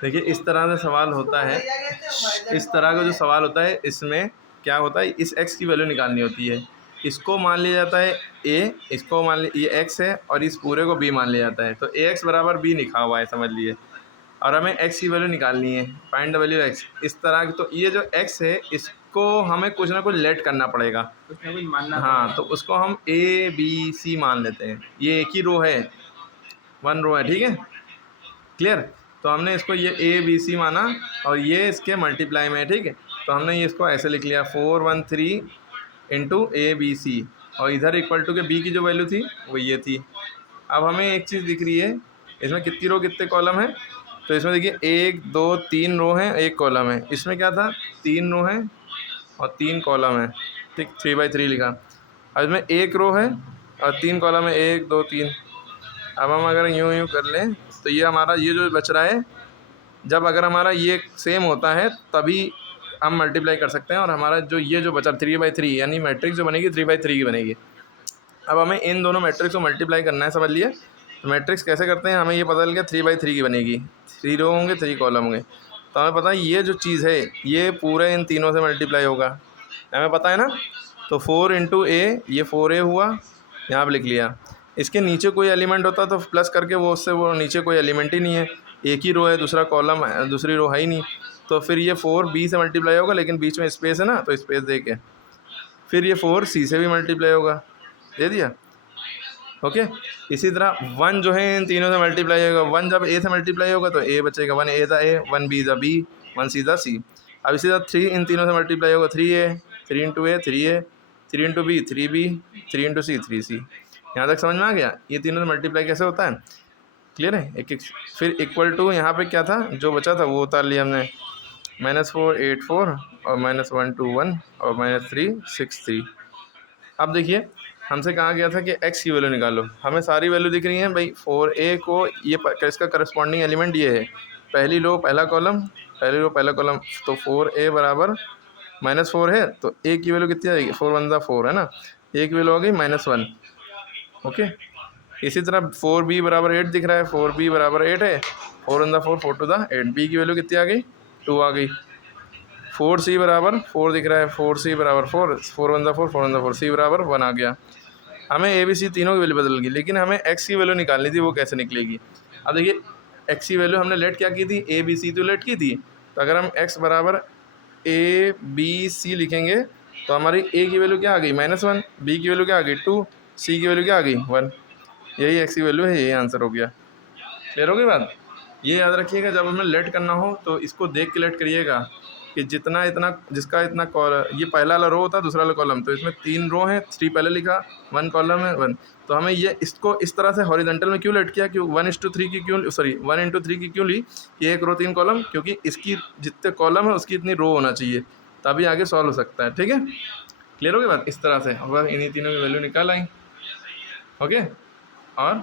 देखिए इस तरह से सवाल होता है, इस तरह का जो सवाल होता है इसमें क्या होता है, इस x की वैल्यू निकालनी होती है। इसको मान लिया जाता है a, इसको मान लिया ये x है और इस पूरे को b मान लिया जाता है। तो ax बराबर b लिखा हुआ है समझ लिए, और हमें x की वैल्यू निकालनी है, फाइंड द वैल्यू x। इस तरह की तो ये जो x है इसको हमें कुछ ना कुछ लेट करना पड़ेगा, कुछ ना कुछ मानना हाँ पड़ेगा। तो उसको हम a b c मान लेते हैं। ये एक ही रो है, वन रो है, ठीक है क्लियर। तो हमने इसको ये ए बी सी माना और ये इसके मल्टीप्लाई में है, ठीक है। तो हमने ये इसको ऐसे लिख लिया 413 इंटू ए बी सी, और इधर इक्वल टू के बी की जो वैल्यू थी वो ये थी। अब हमें एक चीज़ दिख रही है, इसमें कितनी रो कितने कॉलम है। तो इसमें देखिए 1 2 3 रो हैं, एक कॉलम है। इसमें क्या था, 3 रो हैं और 3 कॉलम है, ठीक 3/3 लिखा। अब इसमें एक रो है और 3 कॉलम है, 1 2 3। अब हम अगर यूँ यूँ कर लें तो ये हमारा ये जो बच रहा है, जब अगर हमारा ये सेम होता है तभी हम मल्टीप्लाई कर सकते हैं, और हमारा जो ये जो बचा 3/3 यानी मैट्रिक्स जो बनेगी 3/3 की बनेगी। अब हमें इन दोनों मैट्रिक्स को मल्टीप्लाई करना है, समझ लिए। तो मैट्रिक्स कैसे करते हैं, हमें ये पता चल गया 3/3 की बनेगी, 3 रो होंगे 3 कॉलम होंगे। तो हमें पता है ये जो चीज़ है ये पूरे इन तीनों से मल्टीप्लाई होगा, हमें पता है ना। तो 4 इंटू ए, ये 4a हुआ, यहाँ पर लिख लिया। इसके नीचे कोई एलिमेंट होता तो प्लस करके वो उससे वो नीचे कोई एलिमेंट ही नहीं है, एक ही रो है, दूसरा कॉलम है, दूसरी रो है ही नहीं। तो फिर ये 4b से मल्टीप्लाई होगा, लेकिन बीच में स्पेस है ना तो स्पेस दे के। फिर ये 4c से भी मल्टीप्लाई होगा, दे दिया, ओके। इसी तरह 1 जो है इन तीनों से मल्टीप्लाई होगा, 1 जब a से मल्टीप्लाई होगा तो a बचेगा, 1a था a, 1b था b, 1c था c। अब इसी तरह 3 इन तीनों से मल्टीप्लाई होगा, 3a, 3 into a 3a, 3 into b 3b, 3 into c 3c। यहाँ तक समझ में आ गया ये तीनों से मल्टीप्लाई कैसे होता है, क्लियर है। एक एक फिर इक्वल टू यहाँ पे क्या था, जो बचा था वो उतार लिया हमने, -4 8 4 और -1 2 1 और -3 6 3। अब देखिए हमसे कहा गया था कि x की वैल्यू निकालो, हमें सारी वैल्यू दिख रही है भाई। 4a को ये इसका करस्पॉन्डिंग एलिमेंट ये है, पहली रो पहला कॉलम, पहली रो पहला कॉलम। तो 4a बराबर -4 है, तो a की वैल्यू कितनी आएगी, 4 1 4 है ना, a की वैल्यू हो गई -1, ओके। इसी तरह 4b बराबर 8 दिख रहा है, 4b बराबर 8 है, 4 1 4 4 2 8, b की वैल्यू कितनी आ गई, 2 आ गई। 4c बराबर 4 दिख रहा है, 4c बराबर 4, 4 1 4 4 1 4, c बराबर 1 आ गया। हमें ए बी सी तीनों की वैल्यू बदल गई, लेकिन हमें x की वैल्यू निकालनी थी, वो कैसे निकलेगी। अब देखिए x की वैल्यू हमने लेट क्या की थी, ए बी सी तो लेट की थी। तो अगर हम x बराबर ए बी सी लिखेंगे तो हमारी a की वैल्यू क्या आ गई, -1, b की वैल्यू क्या आ गई 2, c की वैल्यू क्या आ गई 1। यही x की वैल्यू है, यही आंसर हो गया। क्लियर हो गई बात। ये याद रखिएगा जब हमें लेट करना हो तो इसको देख के लेट करिएगा कि जितना इतना जिसका इतना ये पहला वाला रो होता है, दूसरा वाला कॉलम। तो इसमें 3 रो हैं, 3 पहले लिखा, 1 कॉलम है 1। तो हमें ये इसको इस तरह से हॉरिजॉन्टल में क्यों लेट किया, क्यों 1:3 की क्यों, सॉरी 1:3 की क्यों ली, कि एक रो 3 कॉलम, क्योंकि इसकी जितने कॉलम है उसकी इतनी रो होना चाहिए, तभी आगे सॉल्व हो सकता है, ठीक है। क्लियर हो गई बात। इस तरह से और इन्हीं तीनों की वैल्यू निकाल आई, ओके। और